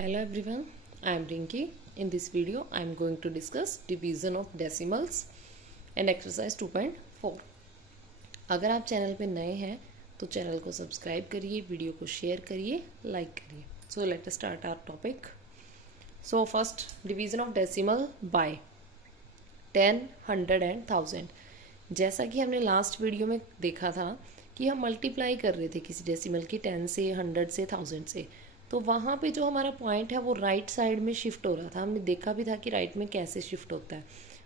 Hello everyone, I am Rinki. In this video, I am going to discuss division of decimals and exercise 2.4. अगर आप channel पे नए हैं तो channel को सब्सक्राइब करिए, वीडियो को शेयर करिए, लाइक करिए. So let us start our topic. So first, division of decimal by 10, 100 and 1000. जैसा कि हमने लास्ट वीडियो में देखा था कि हम मल्टीप्लाई कर रहे थे किसी डेसिमल की 10 से, 100 से, 1000 से, तो वहाँ पे जो हमारा पॉइंट है वो राइट साइड में शिफ्ट हो रहा था. हमने देखा भी था कि राइट में कैसे शिफ्ट होता है.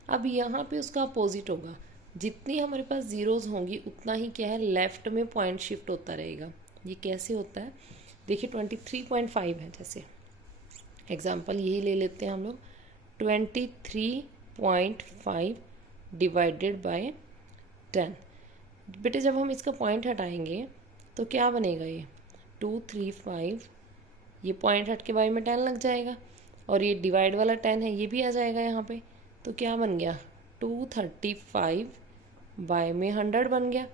अब यहाँ पे उसका अपोजिट होगा. जितनी हमारे पास जीरोज़ होंगी उतना ही क्या है, लेफ्ट में पॉइंट शिफ्ट होता रहेगा. ये कैसे होता है देखिए, 23.5 है. जैसे एग्जाम्पल यही ले लेते हैं हम लोग. 23.5 डिवाइडेड बाय 10. बेटे जब हम इसका पॉइंट हटाएंगे तो क्या बनेगा, ये 235. ये पॉइंट हट के बाई में 10 लग जाएगा और ये डिवाइड वाला 10 है, ये भी आ जाएगा यहाँ पे. तो क्या बन गया, 235 बाय में 100 बन गया.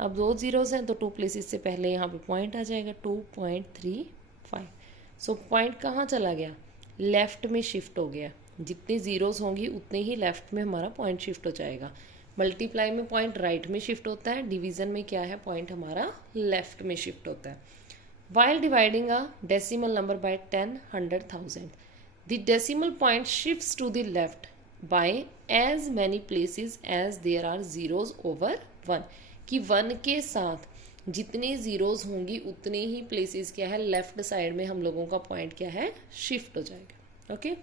अब दो जीरोस हैं तो 2 प्लेसेस से पहले यहाँ पे पॉइंट आ जाएगा 2.35. सो पॉइंट कहाँ चला गया, लेफ्ट में शिफ्ट हो गया. जितनी जीरोस होंगी उतने ही लेफ्ट में हमारा पॉइंट शिफ्ट हो जाएगा. मल्टीप्लाई में पॉइंट राइट में शिफ्ट होता है, डिवीजन में क्या है, पॉइंट हमारा लेफ्ट में शिफ्ट होता है. While dividing a decimal number by 10, 100, 1000, the decimal point shifts to the left by as many places as there are zeros over 1. कि 1 के साथ जितनी जीरोज होंगी उतने ही प्लेसेस क्या है, लेफ्ट साइड में हम लोगों का पॉइंट क्या है, शिफ्ट हो जाएगा. ओके,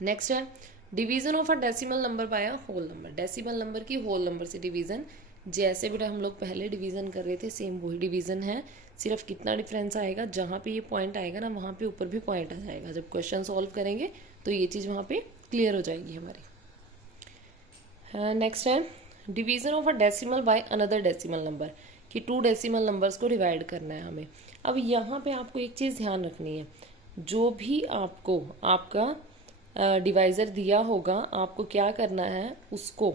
नेक्स्ट है division of a decimal number by a whole number. Decimal number की होल नंबर से डिवीजन. जैसे बेटा हम लोग पहले डिवीजन कर रहे थे, सेम वही डिवीजन है. सिर्फ कितना डिफरेंस आएगा, जहाँ पे ये पॉइंट आएगा ना वहाँ पे ऊपर भी पॉइंट आ जाएगा. जब क्वेश्चन सॉल्व करेंगे तो ये चीज़ वहाँ पे क्लियर हो जाएगी हमारी. नेक्स्ट है division of a decimal by another decimal number. कि 2 डेसिमल नंबर्स को डिवाइड करना है हमें. अब यहाँ पे आपको एक चीज़ ध्यान रखनी है, जो भी आपको आपका डिवाइज़र दिया होगा, आपको क्या करना है, उसको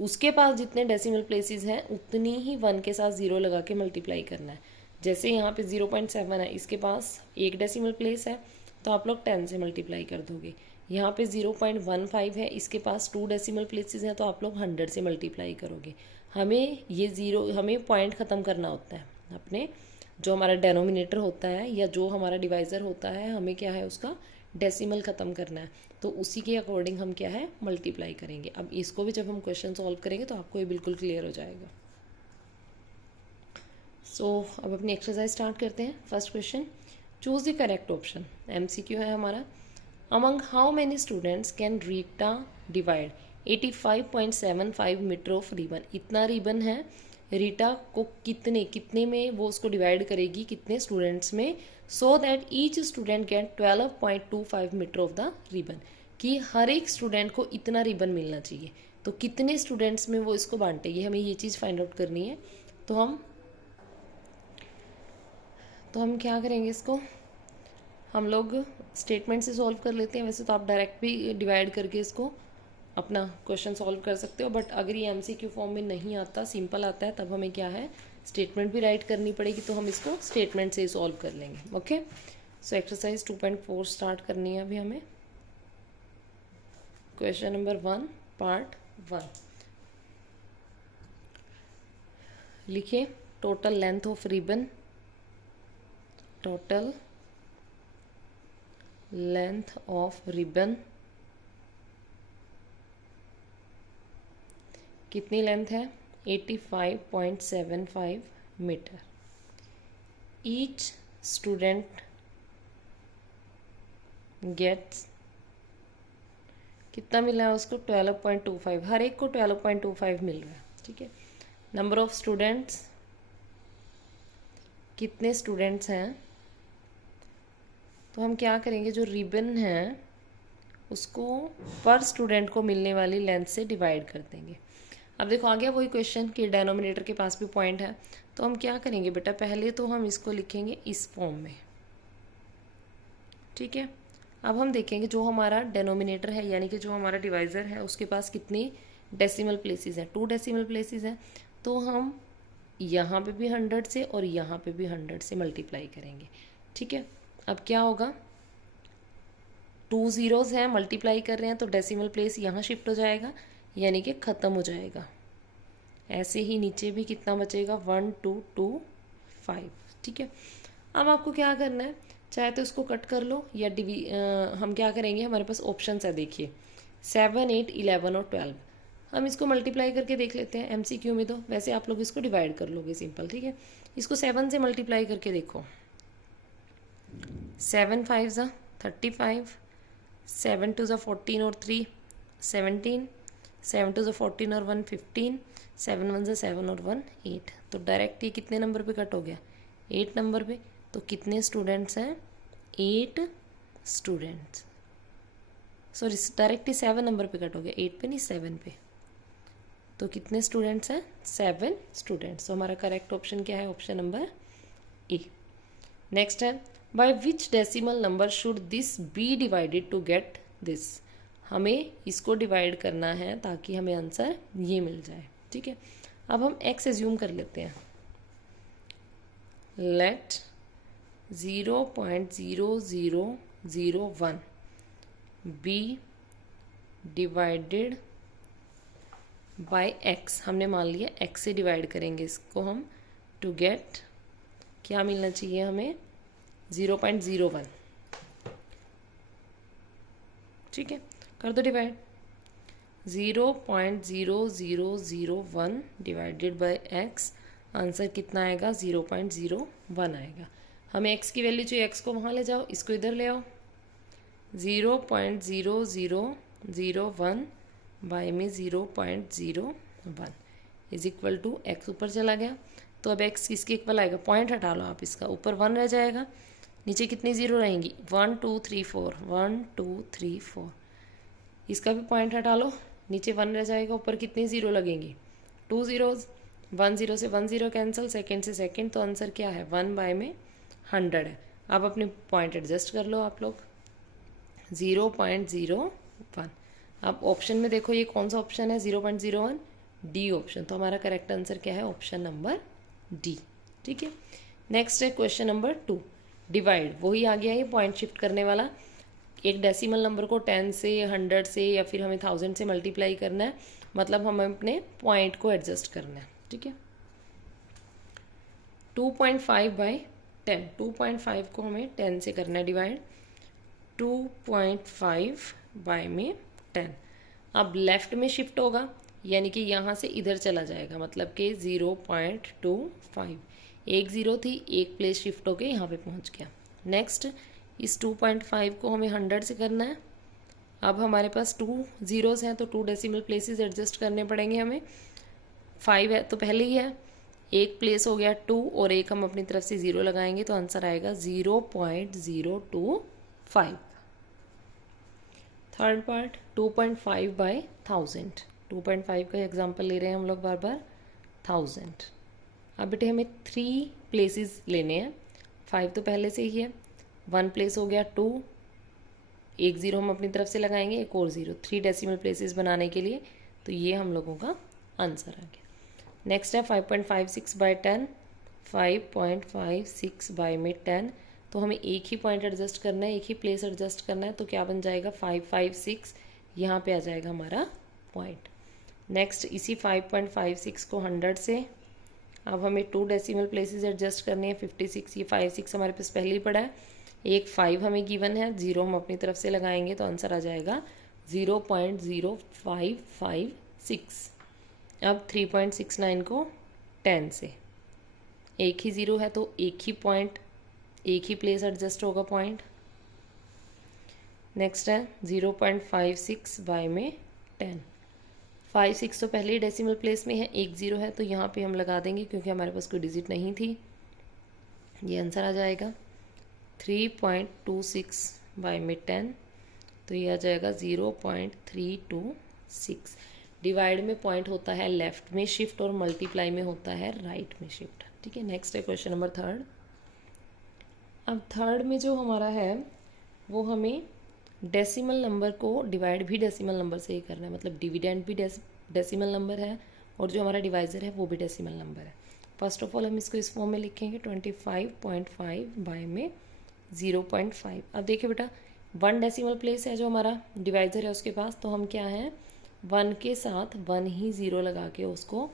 उसके पास जितने डेसिमल प्लेसेस हैं उतनी ही 1 के साथ 0 लगा के मल्टीप्लाई करना है. जैसे यहाँ पे 0.7 है, इसके पास एक डेसिमल प्लेस है तो आप लोग 10 से मल्टीप्लाई कर दोगे. यहाँ पे 0.15 है, इसके पास 2 डेसिमल प्लेसेस हैं तो आप लोग 100 से मल्टीप्लाई करोगे. हमें पॉइंट ख़त्म करना होता है. अपने जो हमारा डेनोमिनेटर होता है या जो हमारा डिवाइज़र होता है, हमें क्या है, उसका डेसिमल ख़त्म करना है. तो उसी के अकॉर्डिंग हम क्या है, मल्टीप्लाई करेंगे. अब इसको भी जब हम क्वेश्चन सॉल्व करेंगे तो आपको ये बिल्कुल क्लियर हो जाएगा. अब अपनी एक्सरसाइज स्टार्ट करते हैं. First question, choose the correct option. MCQ है हमारा. Among how many students can Rita divide 85.75 metre of ribbon. इतना रिबन है, रीटा को कितने में वो उसको डिवाइड करेगी, कितने स्टूडेंट्स में, so that each student get 12.25 metre of the ribbon. कि हर एक स्टूडेंट को इतना रिबन मिलना चाहिए. तो कितने स्टूडेंट्स में वो इसको बांटेगी, हमें ये चीज़ फाइंड आउट करनी है. तो हम क्या करेंगे, इसको हम लोग स्टेटमेंट से सॉल्व कर लेते हैं. वैसे तो आप डायरेक्ट भी डिवाइड करके इसको अपना क्वेश्चन सॉल्व कर सकते हो, बट अगर ये MCQ फॉर्म में नहीं आता, सिंपल आता है, तब हमें क्या है, स्टेटमेंट भी राइट करनी पड़ेगी. तो हम इसको स्टेटमेंट से ही सॉल्व कर लेंगे. ओके, सो एक्सरसाइज 2.4 स्टार्ट करनी है अभी हमें. Question number 1 part 1. लिखिए total length of ribbon. Total length of ribbon कितनी लेंथ है, 85.75 मीटर. ईच स्टूडेंट गेट्स, कितना मिला है उसको, 12.25. हर एक को 12.25 मिल रहा है. ठीक है. नंबर ऑफ स्टूडेंट्स, कितने स्टूडेंट्स हैं. तो हम क्या करेंगे, जो रिबन है उसको पर स्टूडेंट को मिलने वाली लेंथ से डिवाइड कर देंगे. अब देखो आ गया वही क्वेश्चन कि डेनोमिनेटर के पास भी पॉइंट है. तो हम क्या करेंगे बेटा, पहले तो हम इसको लिखेंगे इस फॉर्म में. ठीक है. अब हम देखेंगे जो हमारा डेनोमिनेटर है, यानी कि जो हमारा डिवाइज़र है, उसके पास कितनी डेसिमल प्लेसेस हैं, 2 डेसिमल प्लेसेस हैं. तो हम यहाँ पे भी 100 से और यहाँ पे भी 100 से मल्टीप्लाई करेंगे. ठीक है. अब क्या होगा, 2 ज़ीरोज़ हैं, मल्टीप्लाई कर रहे हैं तो डेसिमल प्लेस यहाँ शिफ्ट हो जाएगा, यानी कि ख़त्म हो जाएगा। ऐसे ही नीचे भी कितना बचेगा, 1 2 2 5। ठीक है, अब आपको क्या करना है, चाहे तो इसको कट कर लो या हम क्या करेंगे, हमारे पास ऑप्शन है, देखिए 7 8 11 और 12। हम इसको मल्टीप्लाई करके देख लेते हैं MCQ में, तो वैसे आप लोग इसको डिवाइड कर लोगे सिंपल। ठीक है, इसको 7 से मल्टीप्लाई करके देखो, 7 5 ज़ा 35, 7 2 ज़ा 14 और 3 17, 7 2 ज़ा 14 और 1 15, 7 1 ज़ा 7 और 1 8। तो डायरेक्ट ये कितने नंबर पे कट हो गया, 8 नंबर पे। तो कितने स्टूडेंट्स हैं, 8 स्टूडेंट्स। सॉरी, डायरेक्ट ही 7 नंबर पे कट हो गया, 8 पे नहीं 7 पे। तो कितने स्टूडेंट्स हैं, 7 स्टूडेंट्स। तो हमारा करेक्ट ऑप्शन क्या है, ऑप्शन नंबर ए। नेक्स्ट है, by which decimal number should this be divided to get this. हमें इसको डिवाइड करना है ताकि हमें आंसर ये मिल जाए। ठीक है, अब हम x एज्यूम कर लेते हैं। Let 0.0001 be divided by x। हमने मान लिया x से डिवाइड करेंगे इसको हम, टू गेट क्या मिलना चाहिए हमें, 0.01। ठीक है, कर दो divide, 0.0001 divided by x। Answer कितना आएगा, 0.01 आएगा। हमें x की वैल्यू चाहिए, x को वहाँ ले जाओ, इसको इधर ले आओ। 0.0001 बाय में 0.01 इज इक्वल टू x ऊपर चला गया। तो अब x किसके इक्वल आएगा, पॉइंट हटा लो आप इसका, ऊपर 1 रह जाएगा, नीचे कितनी ज़ीरो रहेंगी, 1 2 3 4, 1 2 3 4। इसका भी पॉइंट हटा लो, नीचे 1 रह जाएगा, ऊपर कितनी ज़ीरो लगेंगी, 2 ज़ीरोज़। 1 0 से 1 0 कैंसिल, सेकेंड से सेकेंड, तो आंसर क्या है, 1 बाय में 100 है। अब अपने पॉइंट एडजस्ट कर लो आप लोग, 0.01। अब ऑप्शन में देखो ये कौन सा ऑप्शन है, 0.01, डी ऑप्शन। तो हमारा करेक्ट आंसर क्या है, ऑप्शन नंबर डी। ठीक है, नेक्स्ट है क्वेश्चन नंबर 2, डिवाइड। वही आ गया ये पॉइंट शिफ्ट करने वाला। एक डेसिमल नंबर को 10 से, 100 से या फिर हमें 1000 से मल्टीप्लाई करना है, मतलब हमें अपने पॉइंट को एडजस्ट करना है। ठीक है, 2.5 बाई 10, 2.5 को हमें 10 से करना है डिवाइड, 2.5 बाय में 10। अब लेफ्ट में शिफ्ट होगा, यानी कि यहाँ से इधर चला जाएगा, मतलब कि 0.25। एक ज़ीरो थी, एक प्लेस शिफ्ट होके यहाँ पे पहुँच गया। नेक्स्ट, इस 2.5 को हमें 100 से करना है। अब हमारे पास 2 ज़ीरोज़ हैं, तो 2 डेसिमल प्लेसेस एडजस्ट करने पड़ेंगे हमें। 5 है तो पहले ही है, एक प्लेस हो गया 2 और एक हम अपनी तरफ से 0 लगाएंगे, तो आंसर आएगा 0.025। Third part, 2.5 bye 1000। 2.5 का एग्जांपल ले रहे हैं हम लोग बार बार, 1000। अब बेटे हमें 3 प्लेसेस लेने हैं, 5 तो पहले से ही है, 1 प्लेस हो गया 2, एक 0 हम अपनी तरफ से लगाएंगे, एक और 0, 3 डेसिमल प्लेसेस बनाने के लिए। तो ये हम लोगों का आंसर आ गया। नेक्स्ट है 5.56 बाय 10, 5.56 बाय में 10। तो हमें एक ही पॉइंट एडजस्ट करना है, एक ही प्लेस एडजस्ट करना है, तो क्या बन जाएगा, 556 यहाँ पे आ जाएगा हमारा पॉइंट। नेक्स्ट, इसी 5.56 को 100 से, अब हमें 2 डेसिमल प्लेसेस एडजस्ट करने हैं, 56। ये 56 हमारे पास पहले ही पड़ा है, एक 5 हमें गिवन है, 0 हम अपनी तरफ से लगाएंगे, तो आंसर आ जाएगा 0.0556। अब 3.69 को 10 से, एक ही 0 है तो एक ही पॉइंट, एक ही प्लेस एडजस्ट होगा पॉइंट। नेक्स्ट है 0.56 बाय में 10, 56 तो पहले ही डेसिमल प्लेस में है, एक 0 है तो यहाँ पे हम लगा देंगे क्योंकि हमारे पास कोई डिजिट नहीं थी। ये आंसर आ जाएगा 3.26 बाय में 10, तो ये आ जाएगा 0.326। डिवाइड में पॉइंट होता है लेफ्ट में शिफ्ट और मल्टीप्लाई में होता है राइट में शिफ्ट। ठीक है, नेक्स्ट है क्वेश्चन नंबर 3। अब थर्ड में जो हमारा है वो हमें डेसिमल नंबर को डिवाइड भी डेसिमल नंबर से ही करना है, मतलब डिविडेंड भी डेसिमल नंबर है और जो हमारा डिवाइज़र है वो भी डेसिमल नंबर है। फर्स्ट ऑफ ऑल हम इसको इस फॉर्म में लिखेंगे 25.5 बाय में 0.5। अब देखिए बेटा, 1 डेसिमल प्लेस है जो हमारा डिवाइज़र है उसके पास, तो हम क्या है 1 के साथ 1 ही ज़ीरो लगा के उसको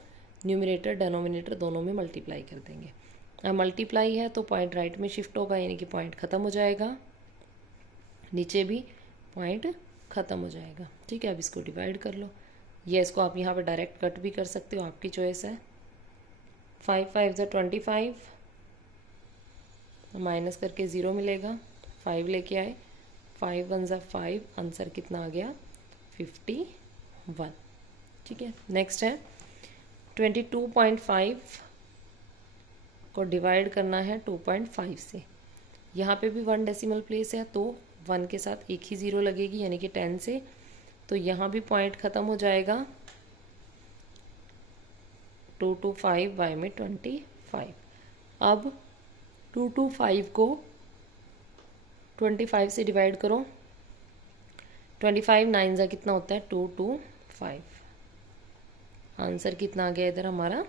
न्यूमरेटर डेनोमिनेटर दोनों में मल्टीप्लाई कर देंगे। अब मल्टीप्लाई है तो पॉइंट राइट में शिफ्ट होगा, यानी कि पॉइंट ख़त्म हो जाएगा, नीचे भी पॉइंट ख़त्म हो जाएगा। ठीक है, अब इसको डिवाइड कर लो, या इसको आप यहाँ पे डायरेक्ट कट भी कर सकते हो, आपकी चॉइस है। 5 5 ज़ा 25, माइनस करके 0 मिलेगा, 5 लेके आए, 5 1 ज़ा 5, आंसर कितना आ गया 51। ठीक है, नेक्स्ट है 22.5 को डिवाइड करना है 2.5 से। यहाँ पे भी 1 डेसिमल प्लेस है तो 1 के साथ एक ही ज़ीरो लगेगी, यानी कि 10 से, तो यहाँ भी पॉइंट ख़त्म हो जाएगा 225 बाय में 25। अब 225 को 25 से डिवाइड करो, 25 9 ज़ा कितना होता है 225, आंसर कितना आ गया इधर हमारा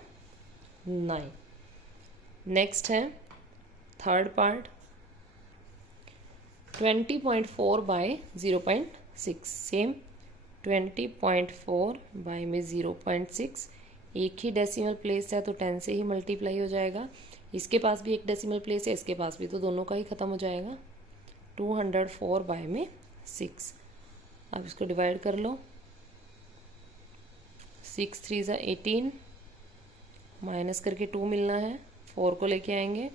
9। नेक्स्ट है third part 20.4 by 0.6, same 20.4 by में 0.6, एक ही डेसिमल प्लेस है तो 10 से ही मल्टीप्लाई हो जाएगा। इसके पास भी एक डेसिमल प्लेस है, इसके पास भी, तो दोनों का ही ख़त्म हो जाएगा। 204 बाय में 6, अब इसको डिवाइड कर लो, 6 3 ज़ा 18, माइनस करके 2 मिलना है, 4 को लेके आएंगे,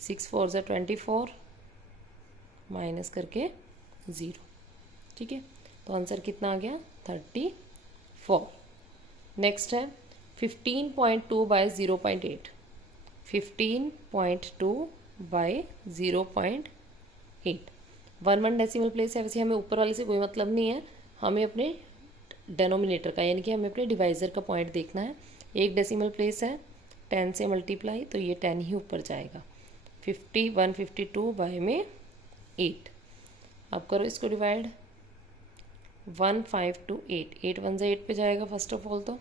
6 4 ज़ा 24, माइनस करके 0। ठीक है, तो आंसर कितना आ गया 34। नेक्स्ट है 15.2 बाय 0.8, 15.2 बाय 0.8, 1 डेसिमल प्लेस है। वैसे हमें ऊपर वाले से कोई मतलब नहीं है, हमें अपने डेनोमिनेटर का, यानी कि हमें अपने डिवाइज़र का पॉइंट देखना है। एक डेसिमल प्लेस है, 10 से मल्टीप्लाई, तो ये 10 ही ऊपर जाएगा। 152 बाय में 8, अब करो इसको डिवाइड, 158, 8 1 ज़ा 8 पे जाएगा फर्स्ट ऑफ ऑल, तो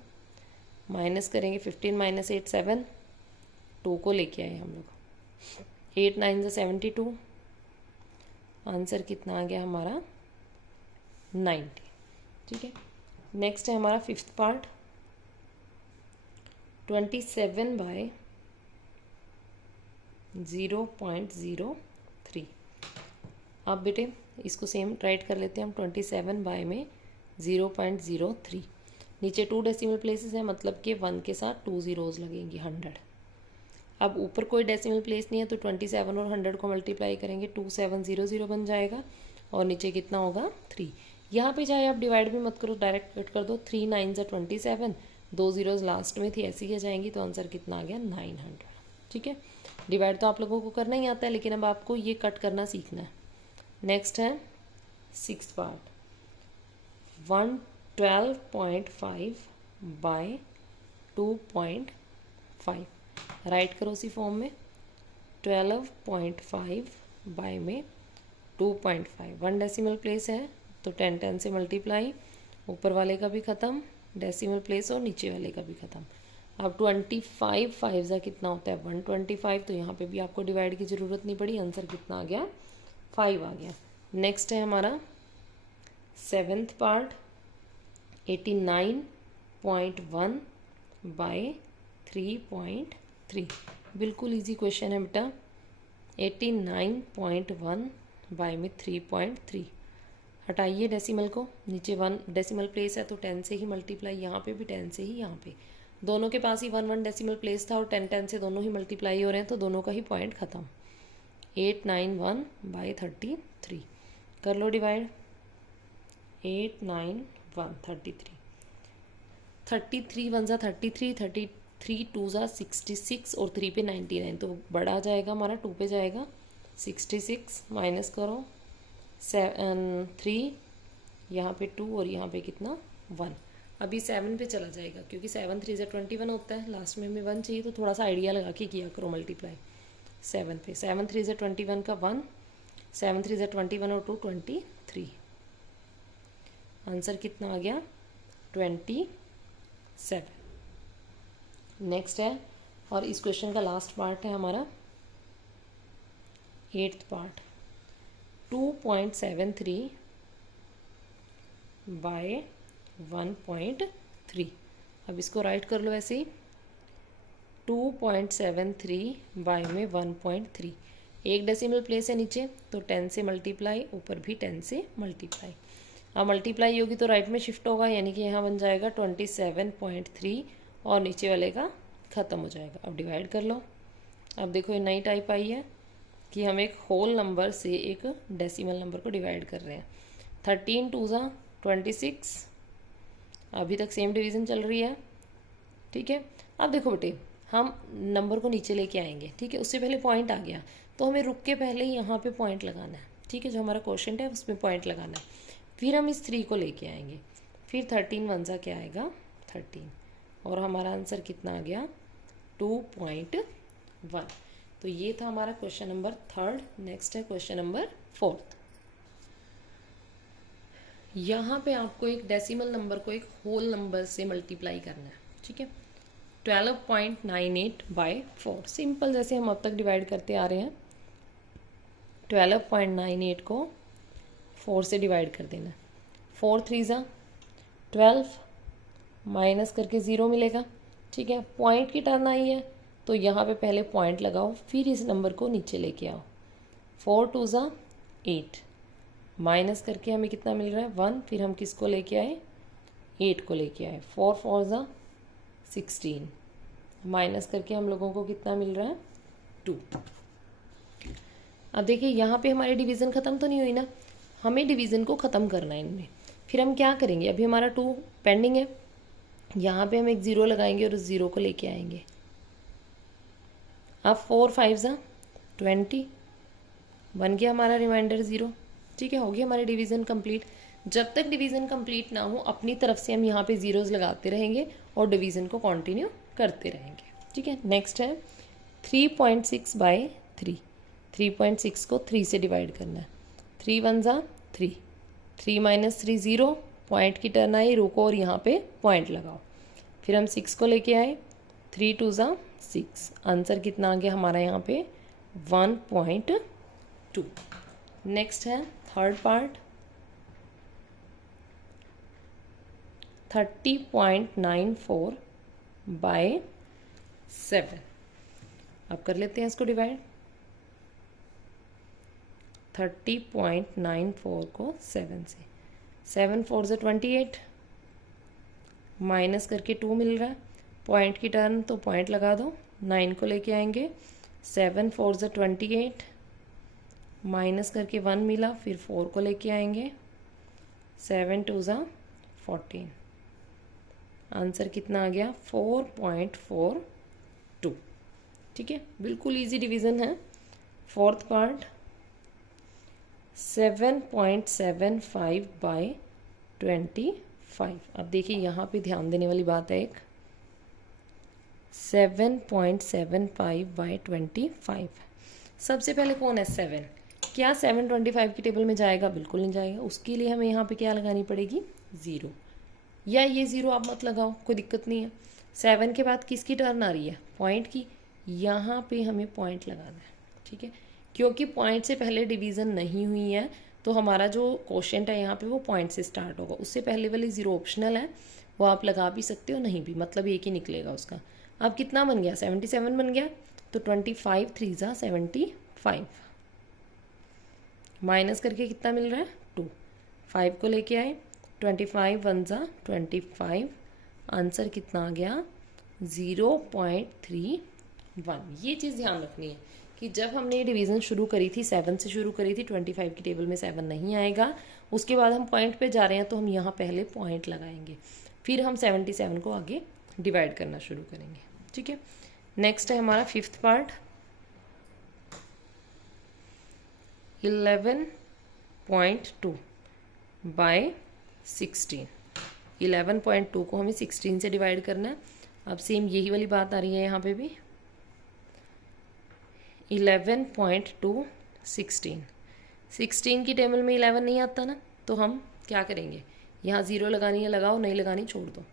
माइनस करेंगे, 15 माइनस 8 7, 2 को लेके आए हम लोग, 8 9 ज़ा 72, आंसर कितना आ गया हमारा 90। ठीक है, नेक्स्ट है हमारा फिफ्थ पार्ट 27 बाय 0.03। अब बेटे इसको सेम राइट कर लेते हैं हम, 27 बाय में 0.03, नीचे 2 डेसिमल प्लेसेस है, मतलब कि 1 के साथ 2 ज़ीरोज़ लगेंगी 100। अब ऊपर कोई डेसिमल प्लेस नहीं है तो 27 और 100 को मल्टीप्लाई करेंगे, 2700 बन जाएगा, और नीचे कितना होगा 3। यहाँ पे चाहे आप डिवाइड भी मत करो, डायरेक्ट कट कर दो, 3 9 ज़ा 27, 2 ज़ीरोज़ लास्ट में थी ऐसी ही जाएंगी, तो आंसर कितना आ गया 900। ठीक है, डिवाइड तो आप लोगों को करना ही आता है, लेकिन अब आपको ये कट करना सीखना है। नेक्स्ट है सिक्स्थ पार्ट 112.5 बाय 2.5, राइट करो उसी फॉर्म में, 12.5 बाय में 2.5, 1 डेसिमल प्लेस है तो 10 10 से मल्टीप्लाई, ऊपर वाले का भी ख़त्म डेसिमल प्लेस और नीचे वाले का भी ख़त्म। अब 25 5 ज़ा कितना होता है 125, तो यहाँ पे भी आपको डिवाइड की ज़रूरत नहीं पड़ी, आंसर कितना आ गया 5 आ गया। नेक्स्ट है हमारा सेवेंथ पार्ट 89.1 बाय 3.3, बिल्कुल इजी क्वेश्चन है बेटा। 89.1 बाय में 3.3, हटाइए डेसिमल को, नीचे 1 डेसिमल प्लेस है तो 10 से ही मल्टीप्लाई, यहाँ पे भी 10 से ही, यहाँ पे दोनों के पास ही 1 1 डेसिमल प्लेस था और 10 10 से दोनों ही मल्टीप्लाई हो रहे हैं, तो दोनों का ही पॉइंट ख़त्म। 891 बाय 33, कर लो डिवाइड, 891 33, 33 1 ज़ा 33, 33 2 ज़ा 66 और 3 पे 99, तो बड़ा जाएगा हमारा 2 पे जाएगा, 66 माइनस करो 3, यहाँ पे 2 और यहाँ पे कितना 1, अभी 7 पे चला जाएगा क्योंकि 7 3 ज़ा 21 होता है, लास्ट में हमें 1 चाहिए, तो थोड़ा सा आइडिया लगा के किया करो मल्टीप्लाई 7 पे। 7 3 ज़ा 21 का 1, 7 3 ज़ा 21 और 2 23, आंसर कितना आ गया 27। नेक्स्ट है, और इस क्वेश्चन का लास्ट पार्ट है हमारा 8th पार्ट 2.73 बाय 1.3। अब इसको राइट कर लो ऐसे ही, 2.73 बाय में 1.3। एक डेसिमल प्लेस है नीचे तो 10 से मल्टीप्लाई, ऊपर भी 10 से मल्टीप्लाई। अब मल्टीप्लाई होगी तो राइट में शिफ्ट होगा, यानी कि यहाँ बन जाएगा 27.3 और नीचे वाले का ख़त्म हो जाएगा। अब डिवाइड कर लो। अब देखो ये नई टाइप आई है कि हम एक होल नंबर से एक डेसिमल नंबर को डिवाइड कर रहे हैं। 13 2 ज़ा 26, अभी तक सेम डिवीज़न चल रही है, ठीक है। अब देखो बेटे, हम नंबर को नीचे लेके आएंगे, ठीक है। उससे पहले पॉइंट आ गया तो हमें रुक के पहले ही यहाँ पे पॉइंट लगाना है, ठीक है। जो हमारा क्वेश्चन है उसमें पॉइंट लगाना है। फिर हम इस 3 को लेके आएंगे, फिर 13 1 ज़ा क्या आएगा 13, और हमारा आंसर कितना आ गया 2.1। तो ये था हमारा क्वेश्चन नंबर 3। नेक्स्ट है क्वेश्चन नंबर 4। यहाँ पे आपको एक डेसिमल नंबर को एक होल नंबर से मल्टीप्लाई करना है, ठीक है। 12.98 बाय 4, सिंपल जैसे हम अब तक डिवाइड करते आ रहे हैं। 12.98 को 4 से डिवाइड कर देना। 4 3 ज़ा 12, माइनस करके 0 मिलेगा, ठीक है। पॉइंट की टर्न आई है तो यहाँ पे पहले पॉइंट लगाओ, फिर इस नंबर को नीचे लेके आओ। 4 2 ज़ा 8, माइनस करके हमें कितना मिल रहा है 1, फिर हम किसको लेके आए 8 को लेके आए। 4 4 ज़ा 16, माइनस करके हम लोगों को कितना मिल रहा है 2। अब देखिए यहाँ पे हमारी डिवीज़न ख़त्म तो नहीं हुई ना, हमें डिवीज़न को ख़त्म करना है इनमें। फिर हम क्या करेंगे, अभी हमारा 2 पेंडिंग है, यहाँ पे हम एक 0 लगाएंगे और उस 0 को लेके आएंगे। अब 4 5 ज़ा 20, बन गया हमारा रिमाइंडर 0, ठीक है। हो गया हमारी डिवीज़न कंप्लीट। जब तक डिवीज़न कंप्लीट ना हो अपनी तरफ से हम यहाँ पे ज़ीरोज़ लगाते रहेंगे और डिवीज़न को कंटिन्यू करते रहेंगे, ठीक है। नेक्स्ट है 3.6 बाय 3। 3.6 को 3 से डिवाइड करना है। 3 1 ज़ा 3, 3 माइनस 3 0, पॉइंट की टर्न आई, रुको और यहाँ पे पॉइंट लगाओ। फिर हम 6 को लेके आए, 3 2 ज़ा 6, आंसर कितना आ गया हमारा यहाँ पे 1.2। नेक्स्ट है थर्ड पार्ट, 30.94 बाय 7। अब कर लेते हैं इसको डिवाइड। 30.94 को 7 से, 7 4 ज़ा 28, माइनस करके 2 मिल रहा है, पॉइंट की टर्न तो पॉइंट लगा दो। 9 को लेके आएंगे, 7 4 ज़ा 28, माइनस करके 1 मिला, फिर 4 को लेके आएंगे, 7 2 ज़ा 14, आंसर कितना आ गया 4.42, ठीक है। बिल्कुल इजी डिवीज़न है। Fourth part 7.75 by 25। अब देखिए यहाँ पे ध्यान देने वाली बात है एक, 7.75 बाय 25। सबसे पहले कौन है 7, क्या 7 25 की टेबल में जाएगा, बिल्कुल नहीं जाएगा। उसके लिए हमें यहाँ पे क्या लगानी पड़ेगी 0, या ये 0 आप मत लगाओ, कोई दिक्कत नहीं है। 7 के बाद किसकी टर्न आ रही है पॉइंट की, यहाँ पे हमें पॉइंट लगाना है, ठीक है। क्योंकि पॉइंट से पहले डिवीज़न नहीं हुई है तो हमारा जो क्वेश्चन है यहाँ पे वो पॉइंट से स्टार्ट होगा। उससे पहले वाली 0 ऑप्शनल है, वो आप लगा भी सकते हो नहीं भी, मतलब एक ही निकलेगा उसका। अब कितना बन गया 77 बन गया, तो 25 3 ज़ा 75, माइनस करके कितना मिल रहा है 2, 5 को लेके आए, 25 1 ज़ा 25, आंसर कितना आ गया 0.31। ये चीज़ ध्यान रखनी है कि जब हमने ये डिवीज़न शुरू करी थी 7 से शुरू करी थी, 25 की टेबल में 7 नहीं आएगा। उसके बाद हम पॉइंट पे जा रहे हैं तो हम यहाँ पहले पॉइंट लगाएंगे, फिर हम 77 को आगे डिवाइड करना शुरू करेंगे, ठीक है। नेक्स्ट है हमारा फिफ्थ पार्ट, 11.2 बाय 16। 11.2 को हमें 16 से डिवाइड करना है। अब सेम यही वाली बात आ रही है यहाँ पे भी, 11.2 16 की टेबल में 11 नहीं आता ना, तो हम क्या करेंगे, यहाँ 0 लगानी है लगाओ, नहीं लगानी छोड़ दो।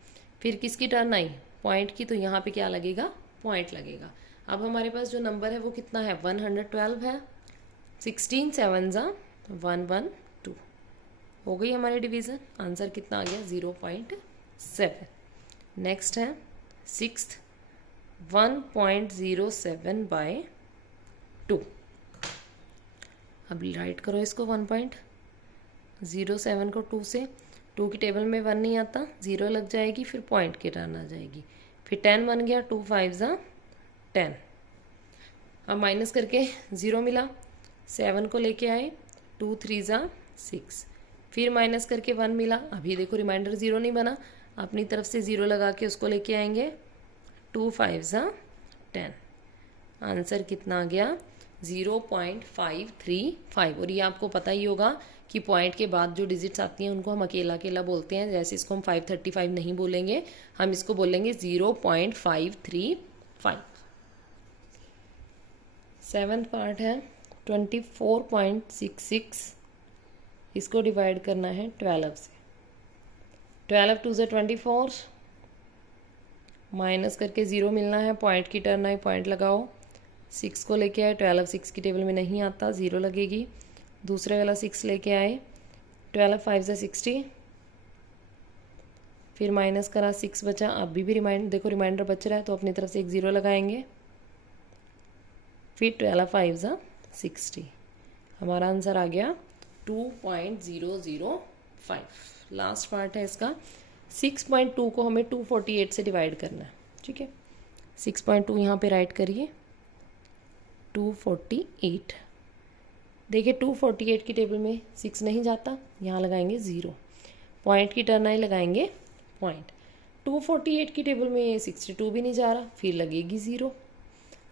फिर किसकी टर्न आई पॉइंट की, तो यहाँ पे क्या लगेगा पॉइंट लगेगा। अब हमारे पास जो नंबर है वो कितना है 112 है। 16 7 ज़ा 1 1 2 हो गई हमारी डिवीज़न। आंसर कितना आ गया 0.7। नेक्स्ट है सिक्स्थ 1.07/2। अब राइट करो इसको 1.07 को 2 से, 2 की टेबल में 1 नहीं आता, 0 लग जाएगी, फिर पॉइंट के टर्न आ जाएगी, फिर 10 बन गया, 2 5 ज़ा 10। अब माइनस करके 0 मिला, 7 को लेके आए, 2 3 ज़ा 6, फिर माइनस करके 1 मिला। अभी देखो रिमाइंडर 0 नहीं बना, अपनी तरफ से 0 लगा के उसको लेके आएंगे, 2 5 ज़ा 10। आंसर कितना आ गया 0.535। और ये आपको पता ही होगा कि पॉइंट के बाद जो डिजिट्स आती हैं उनको हम अकेला अकेला बोलते हैं। जैसे इसको हम 535 नहीं बोलेंगे, हम इसको बोलेंगे 0.535। सेवन्थ पार्ट है 24.66। इसको डिवाइड करना है 12 से। 12 2 ज़ा 24, माइनस करके 0 मिलना है, पॉइंट की टर्न आई, पॉइंट लगाओ, 6 को लेके आए, 12 6 की टेबल में नहीं आता, 0 लगेगी, दूसरे वाला 6 लेके आए, 12 5 ज़ा 60, फिर माइनस करा, 6 बचा। अभी भी देखो रिमाइंडर बच रहा है तो अपनी तरफ से एक 0 लगाएंगे, फिर 12 5 ज़ा 60। हमारा आंसर आ गया 2.005। लास्ट पार्ट है इसका 6.2 को हमें 248 से डिवाइड करना है। ठीक है, 6.2 यहाँ पे राइट करिए, 248। देखिए 248 की टेबल में 6 नहीं जाता, यहाँ लगाएंगे 0, पॉइंट की टर्न आई, लगाएंगे पॉइंट। 248 की टेबल में 62 भी नहीं जा रहा, फिर लगेगी 0।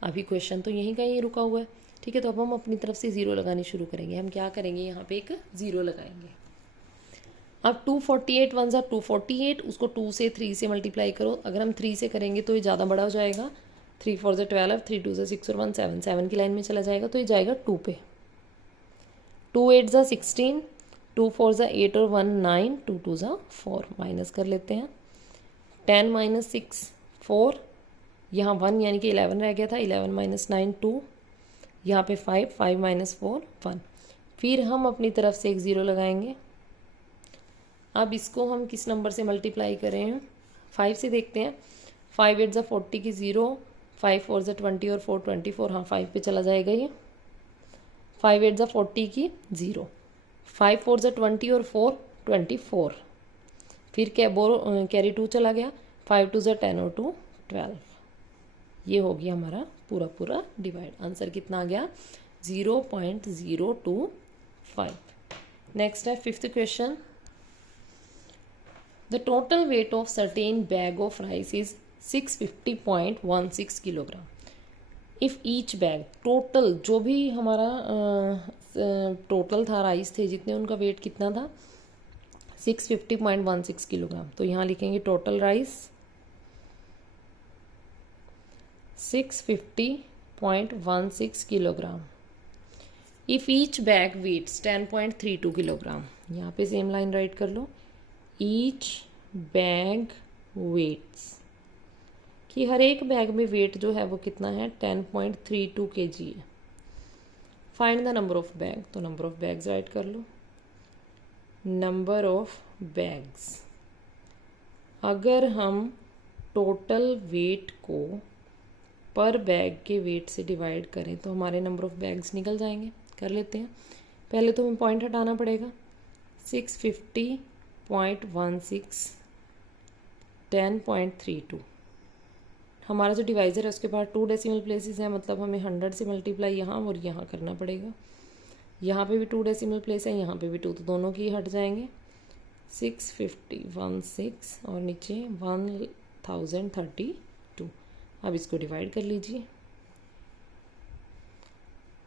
अभी क्वेश्चन तो यहीं कहीं रुका हुआ है। ठीक है, तो अब हम अपनी तरफ से 0 लगानी शुरू करेंगे। हम क्या करेंगे, यहाँ पे एक 0 लगाएंगे। अब 248 1 ज़ा 248, उसको 2 से 3 से मल्टीप्लाई करो। अगर हम 3 से करेंगे तो ये ज़्यादा बड़ा हो जाएगा, 3 4 ज़ा 12, 3 2 ज़ा 6 और 1 7, 7 की लाइन में चला जाएगा, तो ये जाएगा 2 पे। 2 8 ज़ा 16, 2 4 ज़ा 8 और 1 9, 2 2 ज़ा 4, माइनस कर लेते हैं, 10 माइनस 6 4, यहाँ 1 यानी कि 11 रह गया था, 11 माइनस 9 2, यहाँ पे 5 5 माइनस 4 1, फिर हम अपनी तरफ से एक 0 लगाएंगे। अब इसको हम किस नंबर से मल्टीप्लाई करें हैं, 5 से देखते हैं। 5 8 ज़ा 40 की 0, 5 4 ज़ा 20 और 4 24, हाँ 5 पे चला जाएगा ये। 5 8 ज़ा 40 की 0, 5 4 ज़ा 20 और 4 24, फिर कैरी 2 चला गया, 5 2 ज़ा 10 और 2 12। ये हो गया हमारा पूरा पूरा डिवाइड। आंसर कितना आ गया 0.025। नेक्स्ट है fifth question. The total weight of certain bag of rice is 650.16 kilogram. If each bag, total जो भी हमारा टोटल था राइस थे जितने, उनका वेट कितना था 650.16 किलोग्राम। तो यहाँ लिखेंगे total rice 650.16 kilogram. If each bag weighs 10.32 kilogram. यहाँ पे सेम लाइन राइट कर लो, ईच बैग वेट्स, कि हर एक बैग में वेट जो है वो कितना है 10.32 kg है। Find the number of bag, तो नंबर ऑफ बैग्स राइट कर लो, नंबर ऑफ बैग्स। अगर हम टोटल वेट को पर बैग के वेट से डिवाइड करें तो हमारे नंबर ऑफ बैग्स निकल जाएंगे। कर लेते हैं, पहले तो हमें पॉइंट हटाना पड़ेगा, 650.16 10.32। हमारा जो डिवाइज़र है उसके बाद 2 डेसिमल प्लेसेस हैं, मतलब हमें 100 से मल्टीप्लाई यहाँ और यहाँ करना पड़ेगा। यहाँ पे भी 2 डेसिमल प्लेस है, यहाँ पे भी 2, तो दोनों की हट जाएंगे। 650 और नीचे 1032। अब इसको डिवाइड कर लीजिए,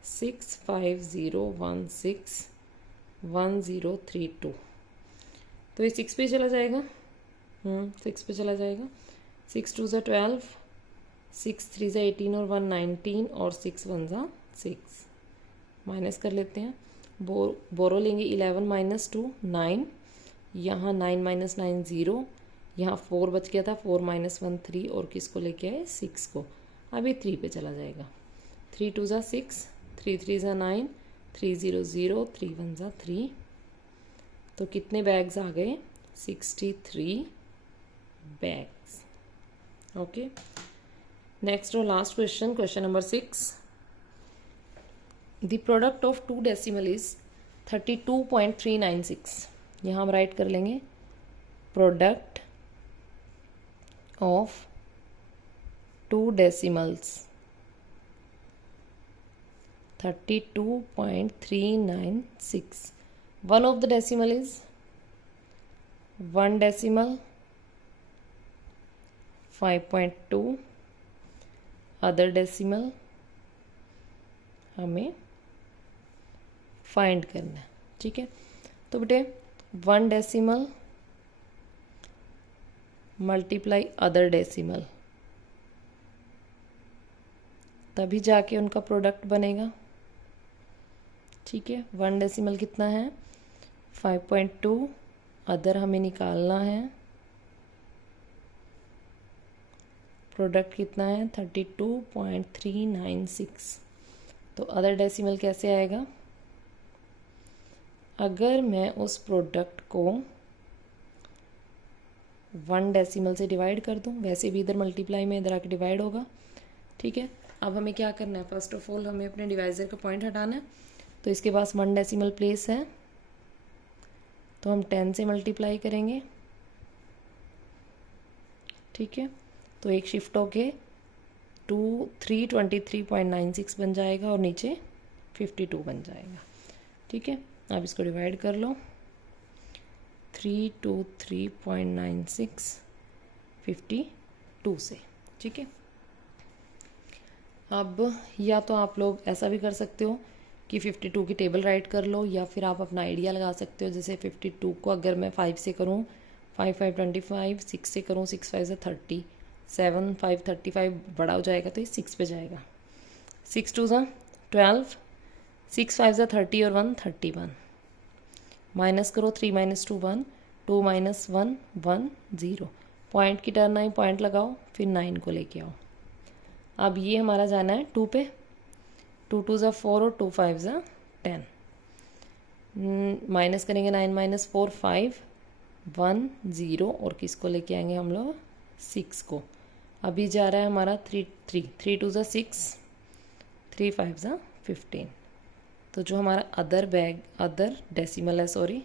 650161032, तो ये 6 पे चला जाएगा, 6 पे चला जाएगा। 6 2 ज़ा 12, 6 3 ज़ा 18 और 1 19 और 6 1 ज़ा 6, माइनस कर लेते हैं। बोरो लेंगे, 11 माइनस 2 9, यहाँ 9 माइनस 9 0, यहाँ 4 बच गया था, 4 माइनस 1 3, और किसको लेके आए 6 को। अब ये 3 पे चला जाएगा, 3 2 ज़ा 6, 3 3 ज़ा 9, 300, 3 1 ज़ा 3, तो कितने बैग्स आ गए? 63 बैग्स। ओके, नेक्स्ट और last question, question number 6। The product of 2 decimal is 32.396। यहाँ हम राइट कर लेंगे product of 2 decimals 32.396। One of the decimal is 1 decimal 5.2, other decimal हमें फाइंड करना है। ठीक है, तो बेटे 1 डेसिमल मल्टीप्लाई अदर डेसिमल, तभी जाके उनका प्रोडक्ट बनेगा। ठीक है, 1 डेसिमल कितना है? 5.2, अदर हमें निकालना है, प्रोडक्ट कितना है? 32.396। तो अदर डेसिमल कैसे आएगा? अगर मैं उस प्रोडक्ट को 1 डेसिमल से डिवाइड कर दूं, वैसे भी इधर मल्टीप्लाई में इधर आके डिवाइड होगा। ठीक है, अब हमें क्या करना है? फर्स्ट ऑफ ऑल हमें अपने डिवाइजर का पॉइंट हटाना है। तो इसके पास 1 डेसिमल प्लेस है, तो हम 10 से मल्टीप्लाई करेंगे। ठीक है, तो एक शिफ्ट होके 323.96 बन जाएगा और नीचे 52 बन जाएगा। ठीक है, अब इसको डिवाइड कर लो, 323.96 52 से। ठीक है, अब या तो आप लोग ऐसा भी कर सकते हो कि 52 की टेबल राइट कर लो, या फिर आप अपना आइडिया लगा सकते हो। जैसे 52 को अगर मैं 5 से करूँ, 5 5 25, 6 से करूँ, 6 5 से 30, 7 5 35 बड़ा हो जाएगा तो ये 6 पे जाएगा। 6 2 ज़ा 12, 6 5 ज़ा 30 और 1 31। माइनस करो, 3 - 2 1, 2 - 1 1 0। पॉइंट की टर्न आई, पॉइंट लगाओ, फिर 9 को लेके आओ। अब ये हमारा जाना है 2 पे। 2 2 ज़ा 4 और 2 5 ज़ा 10। माइनस करेंगे, 9 - 4 5 1 0, और किसको लेके आएंगे हम लोग? 6 को। अभी जा रहा है हमारा 3 3 3 2 ज़ा 6, 3 5 ज़ा 15। तो जो हमारा अदर डेसिमल है, सॉरी,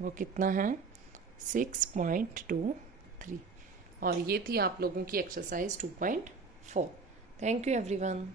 वो कितना है? 6.23। और ये थी आप लोगों की एक्सरसाइज 2.4। Thank you everyone.